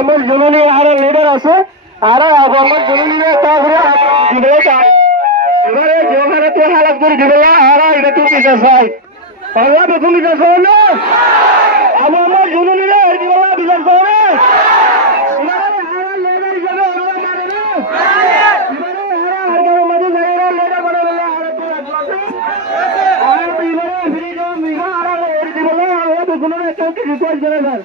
আমার জননী আর লিডার আছে আর আমার জননী এবারে যেখানে তো হালাত করে দিবে আর এটা তুমি চাই আল্লাহ তুমি চাই না আমার জননীরা বিচার করে রিকোয়েস্ট করে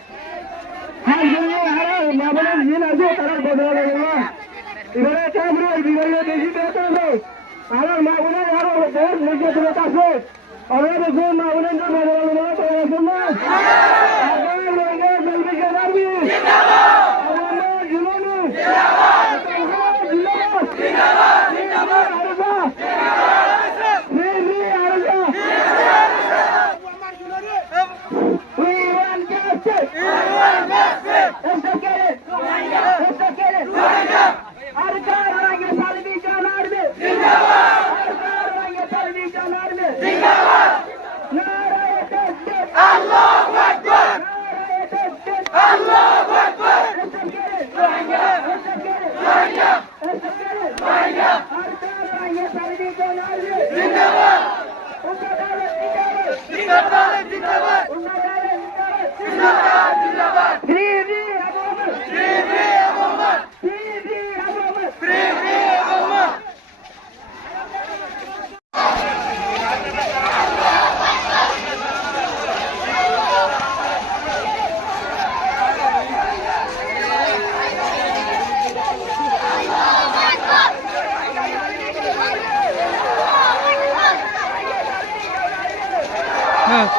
স্যার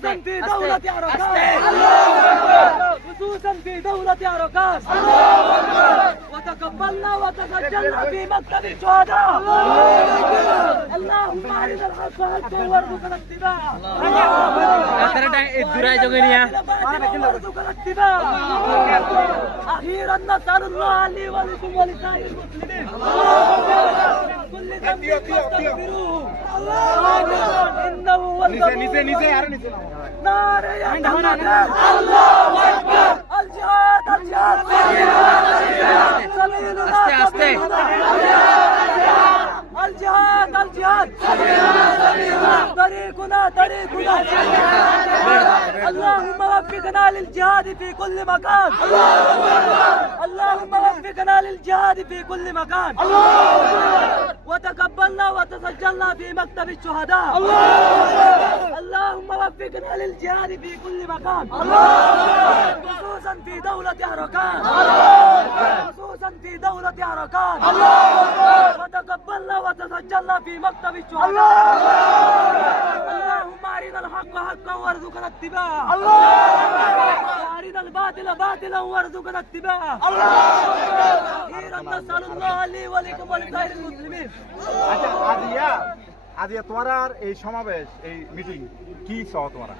خصوصا في دولة عركات خصوصا في دولة عركات وتقبلنا وتسجلنا في مكتب الشهداء اللهم أرنا الحق حقا وارزقنا اتباعه وارزقنا اتباعه أخيرا نسأل الله لي ولكم ولسائر المسلمين كل ذنب فاستغفروه إنه هو الغفور نار يحمد الله أكبر الجهاد الجهاد سبيلنا الجهاد الجهاد طريقنا طريقنا اللهم وفقنا للجهاد في كل مكان اللهم وفقنا للجهاد في كل مكان وتقبلنا وتسجلنا في مكتب الشهداء اللهم وفقنا للجهاد في كل مكان خصوصا في دولة عركات خصوصا في دولة عركات وتقبلنا وتسجلنا في مكتب الشهداء اللهم أرنا الحق حقا وارزقنا اتباعه وأرنا الباطل باطلا وارزقنا اتباعه أخيرا نسأل الله لي ولكم ولسائر المسلمين আচ্ছা আজিয়া তোমার আর এই সমাবেশ এই মিটিং কি চাও তোমরা